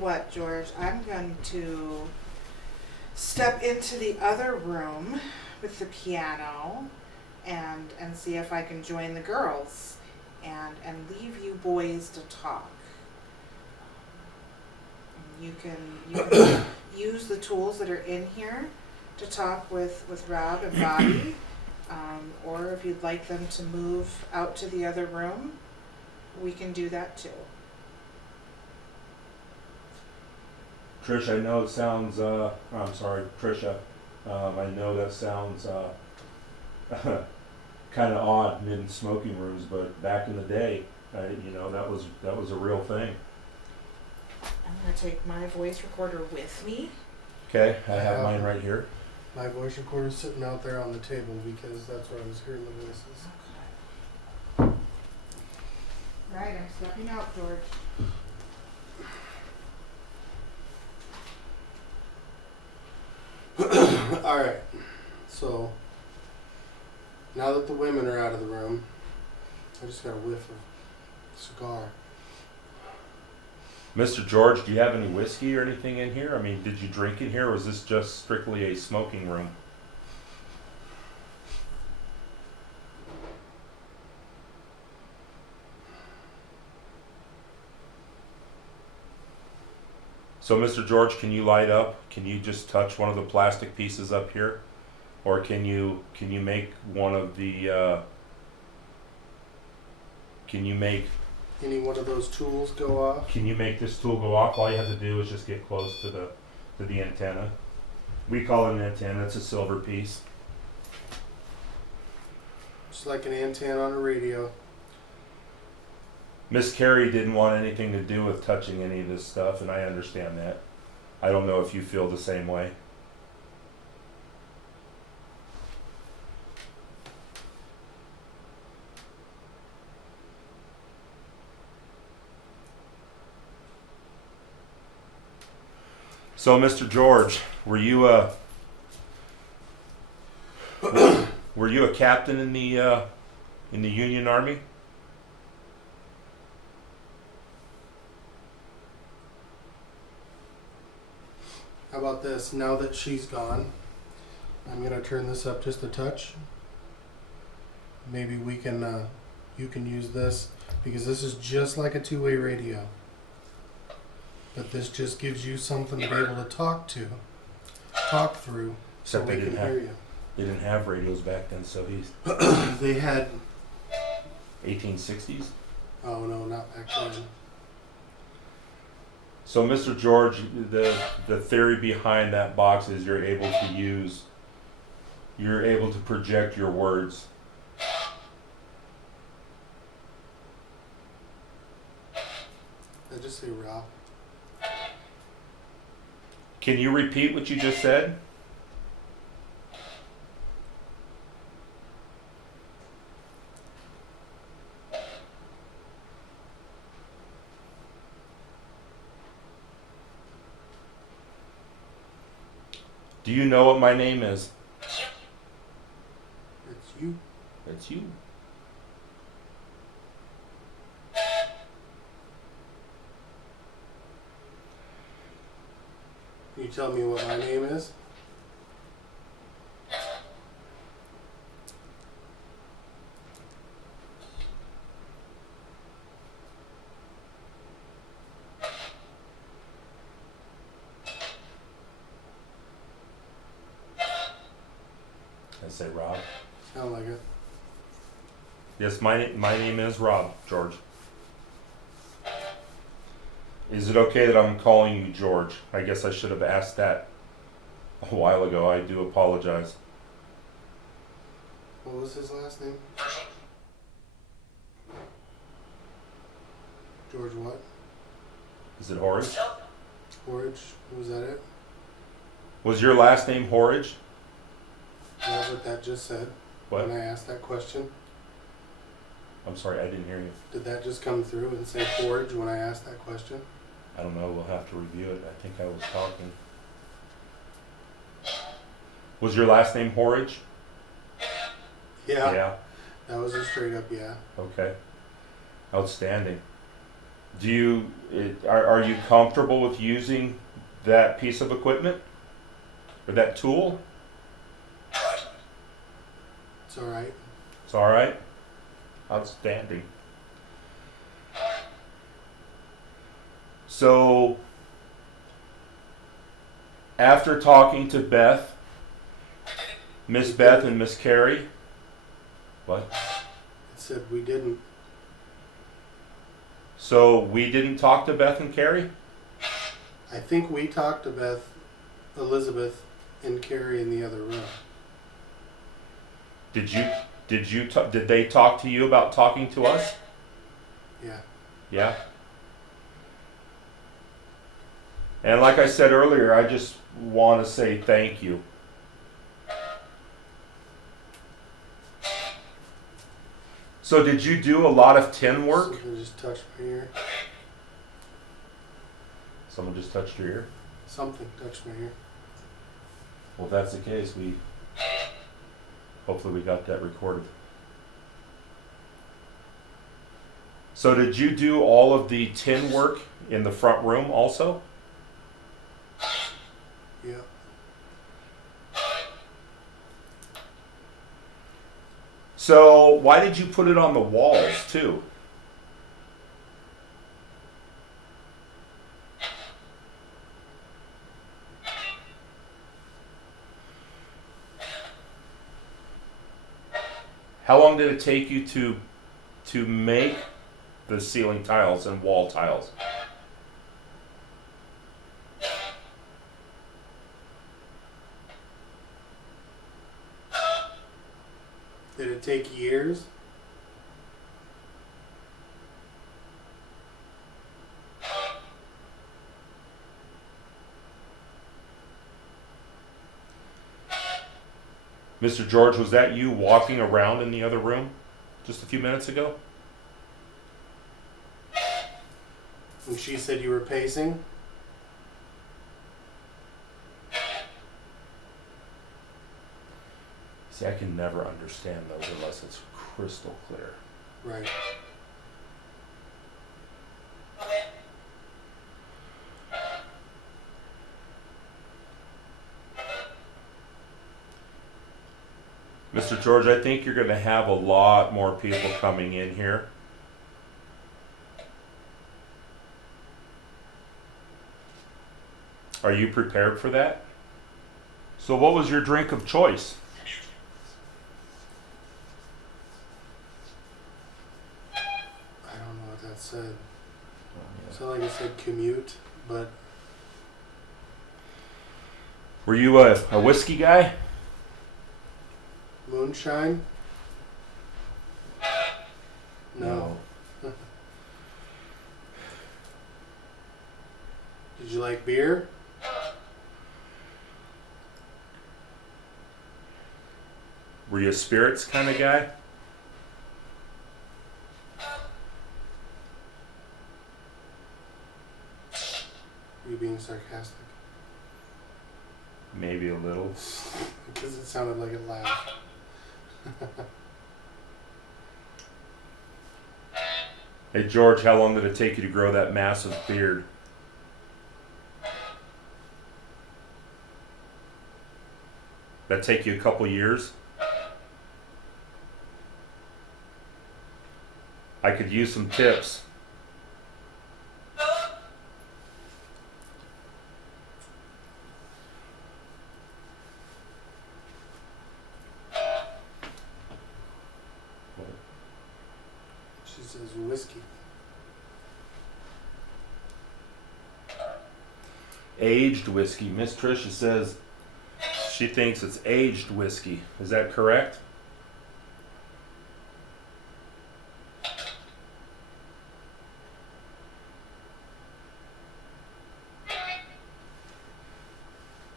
what, George, I'm going to step into the other room with the piano and see if I can join the girls and leave you boys to talk. You can use the tools that are in here to talk with Rob and Bobby, or if you'd like them to move out to the other room, we can do that too. Trish, I know it sounds, I'm sorry, Trisha, I know that sounds kind of odd mid-smoking rooms, but back in the day, that was a real thing. I'm going to take my voice recorder with me. Okay, I have mine right here. My voice recorder's sitting out there on the table because that's where I was hearing the voices. Okay. Right, I'm stepping out, George. Alright, so now that the women are out of the room, I just got a whiff of cigar. Mr. George, do you have any whiskey or anything in here? I mean, did you drink in here, or is this just strictly a smoking room? So, Mr. George, can you light up? Can you just touch one of the plastic pieces up here? Or can you make one of the, Any one of those tools go off? Can you make this tool go off? All you have to do is just get close to the antenna. We call it an antenna. It's a silver piece. Just like an antenna on a radio. Miss Carey didn't want anything to do with touching any of this stuff, and I understand that. I don't know if you feel the same way. So, Mr. George, were you a captain in the Union Army? How about this? Now that she's gone, I'm gonna turn this up just a touch. Maybe we can, you can use this, because this is just like a two-way radio. But this just gives you something to be able to talk through, so Except we can hear you. They didn't have radios back then, so he's They had, 1860s. oh no, not back then. So, Mr. George, the theory behind that box is you're able to project your words. I just say Rob. Can you repeat what you just said? Do you know what my name is? It's you. It's you. Can you tell me what my name is? I say Rob. Sound like it. Yes, my name is Rob, George. Is it okay that I'm calling you George? I guess I should have asked that a while ago. I do apologize. What was his last name? George what? Is it Horridge? Horridge? Was that it? Was your last name Horridge? That's what that just said. What? When I asked that question. I'm sorry, I didn't hear you. Did that just come through and say Horridge when I asked that question? I don't know. We'll have to review it. I think I was talking. Was your last name Horridge? Yeah. Yeah. That was a straight up yeah. Okay. Outstanding. Do you, are you comfortable with using that piece of equipment? Or that tool? It's all right. It's all right? Outstanding. So, after talking to Beth, Miss Beth and Miss Carrie, what? It said we didn't. So we didn't talk to Beth and Carrie? I think we talked to Beth, Elizabeth, and Carrie in the other room. Did they talk to you about talking to us? Yeah. Yeah. And like I said earlier, I just want to say thank you. So did you do a lot of tin work? Something just touched my ear. Someone just touched your ear? Something touched my ear. Well, if that's the case, hopefully we got that recorded. So did you do all of the tin work in the front room also? Yeah. So why did you put it on the walls too? How long did it take you to make the ceiling tiles and wall tiles? Did it take years? Mr. George, was that you walking around in the other room just a few minutes ago? And she said you were pacing? See, I can never understand those unless it's crystal clear. Right. Mr. George, I think you're going to have a lot more people coming in here. Are you prepared for that? So what was your drink of choice? I don't know what that said. Sounded like it said commute, but Were you a whiskey guy? moonshine? No. Did you like beer? Were you a spirits kind of guy? Are you being sarcastic? Maybe a little. Because it sounded like it laughed. Hey George, how long did it take you to grow that massive beard? That take you a couple years? I could use some tips. She says whiskey. Aged whiskey. Miss Tricia says she thinks it's aged whiskey. Is that correct?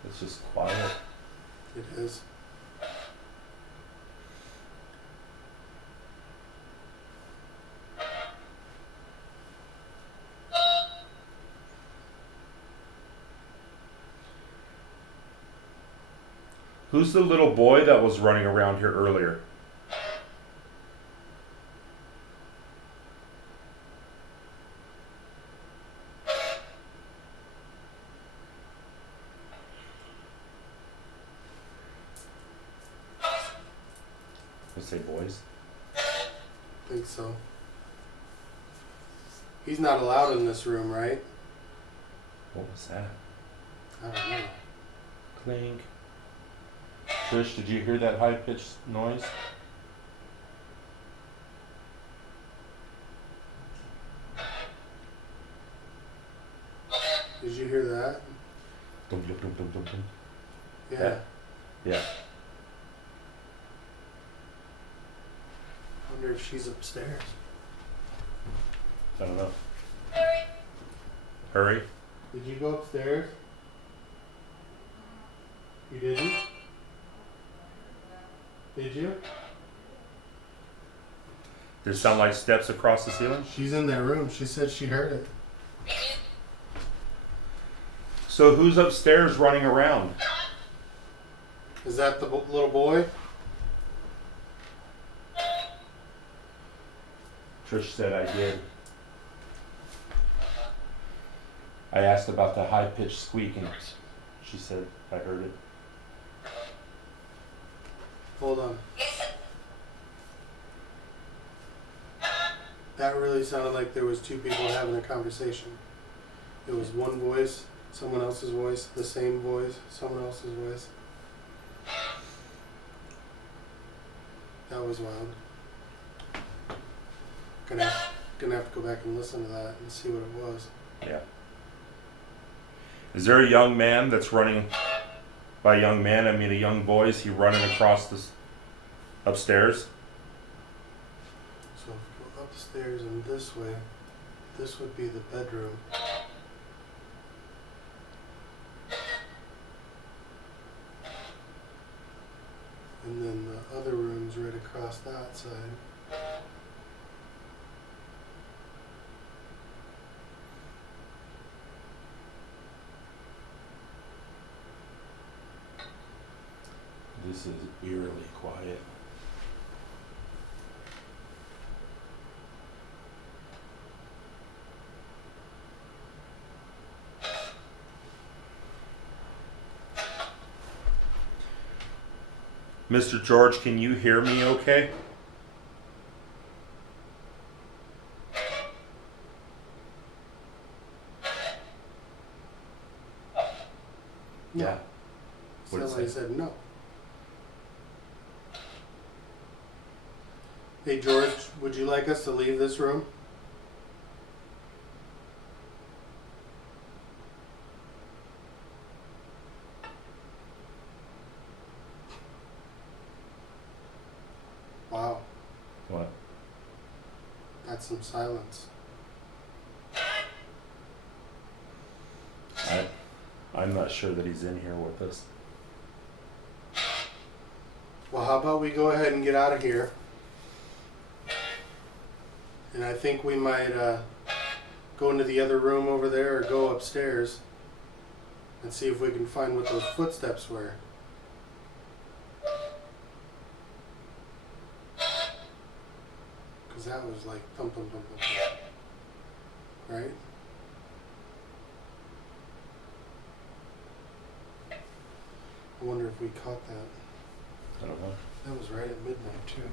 It's just quiet. It is. Who's the little boy that was running around here earlier? To say boys. I think so. He's not allowed in this room, right? What was that? I don't know. Clink. Trish, did you hear that high-pitched noise? Did you hear that? Dum, dum, dum, dum, dum, dum. Yeah. Yeah. I wonder if she's upstairs. I don't know. Hurry. Did you go upstairs? You didn't? Did you? Did it sound like steps across the ceiling? She's in that room. She said she heard it. So who's upstairs running around? Is that the little boy? Trish said I did. I asked about the high-pitched squeak and she said I heard it. Hold on. That really sounded like there was two people having a conversation. It was one voice, someone else's voice, the same voice, someone else's voice. That was wild. Gonna have to go back and listen to that and see what it was. Yeah. Is there a young man that's running? By young man, I mean a young boy. Is he running across this upstairs? So if we go upstairs and this way, this would be the bedroom. And then the other room's right across that side. This is eerily quiet. Mr. George, can you hear me okay? No. Yeah. What'd it Somebody say? said no. Hey George, would you like us to leave this room? Wow, What? that's some silence. I'm not sure that he's in here with us. Well, how about we go ahead and get out of here? And I think we might go into the other room over there or go upstairs and see if we can find what those footsteps were. Because that was like thump, thump, thump, thump, thump. Right? I wonder if we caught that. I don't know. That was right at midnight, too.